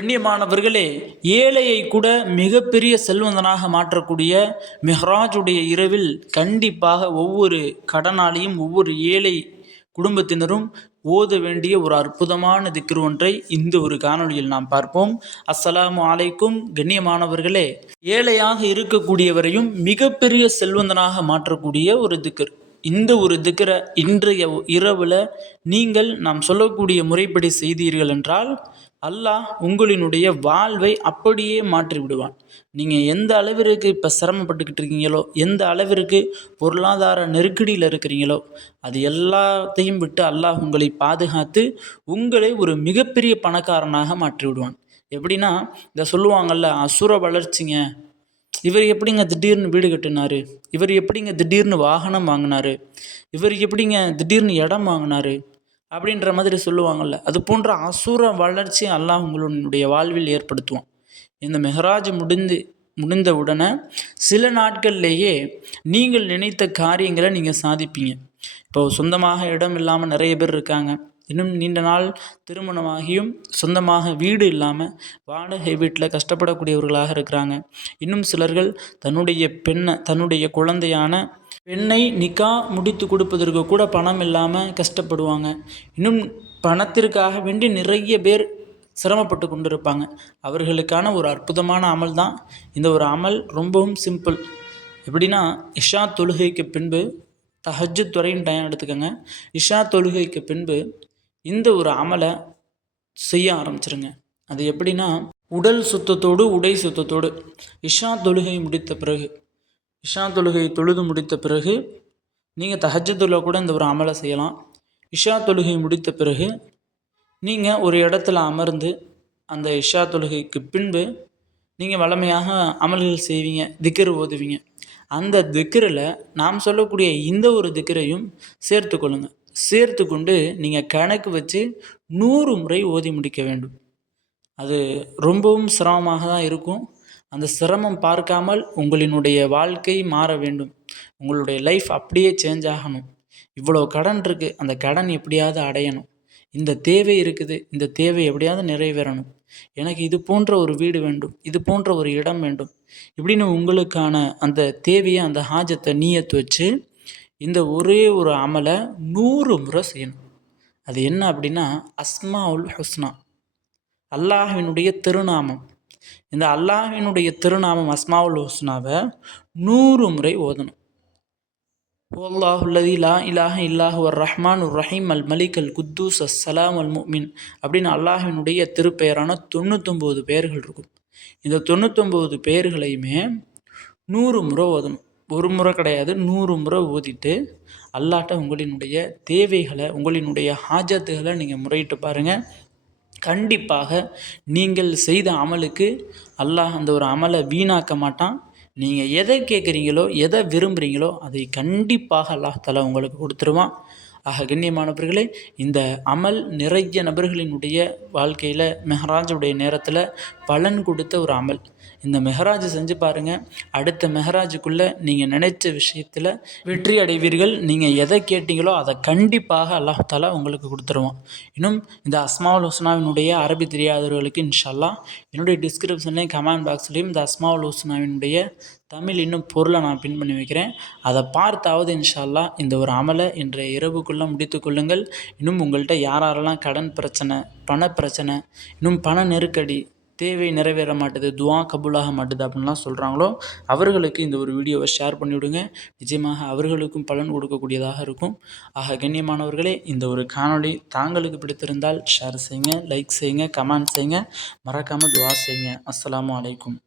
கண்ணியமானவர்களே, ஏழையை கூட மிகப்பெரிய செல்வந்தனாக மாற்றக்கூடிய மெஹ்ராஜுடைய இரவில் கண்டிப்பாக ஒவ்வொரு கடனாளியும் ஒவ்வொரு ஏழை குடும்பத்தினரும் ஓத வேண்டிய ஒரு அற்புதமான திக்ர் ஒன்றை இந்த ஒரு காணொளியில் நாம் பார்ப்போம். அஸ்ஸலாமு அலைக்கும். கண்ணியமானவர்களே, ஏழையாக இருக்கக்கூடியவரையும் மிகப்பெரிய செல்வந்தனாக மாற்றக்கூடிய ஒரு திக்ர். இந்த ஒரு திக்ரை இன்றைய இரவில் நீங்கள் நாம் சொல்லக்கூடிய முறைப்படி செய்தீர்கள் என்றால் அல்லாஹ் உங்களினுடைய வாழ்வை அப்படியே மாற்றி விடுவான். நீங்கள் எந்த அளவிற்கு இப்போ சிரமப்பட்டுக்கிட்டு இருக்கீங்களோ, எந்த அளவிற்கு பொருளாதார நெருக்கடியில் இருக்கிறீங்களோ, அது எல்லாத்தையும் விட்டு அல்லாஹ் உங்களை பாதுகாத்து உங்களை ஒரு மிகப்பெரிய பணக்காரனாக மாற்றி விடுவான். எப்படின்னா, இந்த சொல்லுவாங்கள்ல, அசுர வளர்ச்சிங்க, இவர் எப்படிங்க திடீர்னு வீடு கட்டினார், இவர் எப்படிங்க திடீர்னு வாகனம் வாங்கினார், இவர் எப்படிங்க திடீர்னு இடம் வாங்கினார் அப்படின்ற மாதிரி சொல்லுவாங்கள்ல, அது போன்ற அசுர வளர்ச்சி அல்லாஹ் உங்களுடைய வாழ்வில் ஏற்படுத்துவான். இந்த மெஹராஜ் முடிந்த உடனே சில நாட்கள்லேயே நீங்கள் நினைத்த காரியங்களை நீங்கள் சாதிப்பீங்க. இப்போ சொந்தமாக இடம் இல்லாமல் நிறைய பேர் இருக்காங்க. இன்னும் நீண்ட நாள் திருமணமாகியும் சொந்தமாக வீடு இல்லாமல் வாடகை வீட்டில் கஷ்டப்படக்கூடியவர்களாக இருக்கிறாங்க. இன்னும் சிலர்கள் தன்னுடைய குழந்தையான பெண்ணை நிக்கா முடித்து கொடுப்பதற்கு கூட பணம் இல்லாமல் கஷ்டப்படுவாங்க. இன்னும் பணத்திற்காக வேண்டி நிறைய பேர் சிரமப்பட்டு கொண்டிருப்பாங்க. அவர்களுக்கான ஒரு அற்புதமான அமல் தான் இந்த ஒரு அமல். ரொம்பவும் சிம்பிள். எப்படின்னா, இஷா தொழுகைக்கு பின்பு தஹஜ்ஜுத் வரையும் டைம் எடுத்துக்கோங்க. இஷா தொழுகைக்கு பின்பு இந்த ஒரு அமலை செய்ய ஆரம்பிச்சிருங்க. அது எப்படின்னா, உடல் சுத்தத்தோடு உடை சுத்தத்தோடு இஷா தொழுகை தொழுது முடித்த பிறகு நீங்கள் தஹஜ்ஜுதுல கூட இந்த ஒரு அமலை செய்யலாம். இஷா தொழுகை முடித்த பிறகு நீங்கள் ஒரு இடத்துல அமர்ந்து அந்த இஷா தொழுகைக்கு பின்பு நீங்கள் வழமையாக அமல்கள் செய்வீங்க, திக்ர் ஓதுவீங்க. அந்த திக்ரில் நாம் சொல்லக்கூடிய இந்த ஒரு திக்ரையும் சேர்த்து கொண்டு நீங்கள் கணக்கு வச்சு 100 முறை ஓதி முடிக்க வேண்டும். அது ரொம்பவும் சிரமமாக தான் இருக்கும். அந்த சிரமம் பார்க்காமல் உங்களினுடைய வாழ்க்கை மாற வேண்டும். உங்களுடைய லைஃப் அப்படியே சேஞ்ச் ஆகணும். இவ்வளோ கடன் இருக்குது, அந்த கடன் எப்படியாவது அடையணும். இந்த தேவை இருக்குது, இந்த தேவை எப்படியாவது நிறைவேறணும். எனக்கு இது போன்ற ஒரு வீடு வேண்டும், இது போன்ற ஒரு இடம் வேண்டும். இப்படின்னு உங்களுக்கான அந்த தேவையை, அந்த ஹாஜத்தை நீயத்து வச்சு இந்த ஒரே ஒரு அமலை 100 முறை செய்யணும். அது என்ன அப்படின்னா, அஸ்மாஉல் ஹுஸ்னா, அல்லாஹ்வினுடைய திருநாமம். இந்த அல்லாஹ்வினுடைய திருநாமம் அஸ்மாவுல் ஹுஸ்னாவை 100 முறை ஓதணும். அல்லாஹுல்லதி லா இலாஹ இல்லாஹு அர் ரஹ்மான் உர் ரஹீம் அல் மலிக் அல் குத்தூஸ் அஸ்ஸலாம் அல் முஃமின் அப்படின்னு அல்லாஹ்வினுடைய திருப்பெயரான 99 பெயர்கள் இருக்கும். இந்த 99 பெயர்களையுமே 100 முறை ஓதணும். ஒரு முறை கிடையாது, 100 முறை ஓதிட்டு அல்லாஹ்ட்ட உங்களினுடைய தேவைகளை, உங்களினுடைய ஹாஜத்துகளை நீங்கள் முறையிட்டு பாருங்கள். கண்டிப்பாக நீங்கள் செய்த அமலுக்கு அல்லாஹ் அந்த ஒரு அமலை வீணாக்க மாட்டான். நீங்கள் எதை கேட்குறீங்களோ, எதை விரும்புகிறீங்களோ அதை கண்டிப்பாக அல்லாஹ் தஆலா உங்களுக்கு கொடுத்துருவான். ஆக கண்ணியமானவர்களே, இந்த அமல் நிறைய நபர்களினுடைய வாழ்க்கையில் மெஹராஜுடைய நேரத்தில் பலன் கொடுத்த ஒரு அமல். இந்த மெஹராஜ் செஞ்சு பாருங்கள். அடுத்த மெஹராஜுக்குள்ளே நீங்கள் நினைச்ச விஷயத்தில் வெற்றி அடைவீர்கள். நீங்கள் எதை கேட்டீங்களோ அதை கண்டிப்பாக அல்லாஹ் தஆலா உங்களுக்கு கொடுத்துருவான். இன்னும் இந்த அஸ்மாவுல் ஹுஸ்னாவினுடைய அரபி தெரியாதவர்களுக்கு இன்ஷா அல்லாஹ் என்னுடைய டிஸ்கிரிப்ஷன்லேயும் கமெண்ட் பாக்ஸ்லேயும் இந்த அஸ்மாவுல் ஹுஸ்னாவினுடைய தமிழ் இன்னும் பொருளை நான் பின் பண்ணி வைக்கிறேன். அதை பார்த்தாவது இன்ஷா அல்லாஹ் இந்த ஒரு அமலை இன்றைய இரவுக்குள்ளே முடித்து கொள்ளுங்கள். இன்னும் உங்கள்கிட்ட யாரெல்லாம் கடன் பிரச்சனை, பணப்பிரச்சனை, இன்னும் பண நெருக்கடி, தேவை நிறைவேற மாட்டுது, துவா கபூலாக மாட்டுது அப்படின்லாம் சொல்கிறாங்களோ அவர்களுக்கு இந்த ஒரு வீடியோவை ஷேர் பண்ணிவிடுங்க. நிச்சயமாக அவர்களுக்கும் பலன் கொடுக்கக்கூடியதாக இருக்கும். ஆக கண்ணியமானவர்களே, இந்த ஒரு காணொளி தாங்களுக்கு பிடித்திருந்தால் ஷேர் செய்யுங்க, லைக் செய்யுங்க, கமெண்ட் செய்யுங்க, மறக்காமல் துவா செய்யுங்க. அஸ்ஸலாமு அலைக்கும்.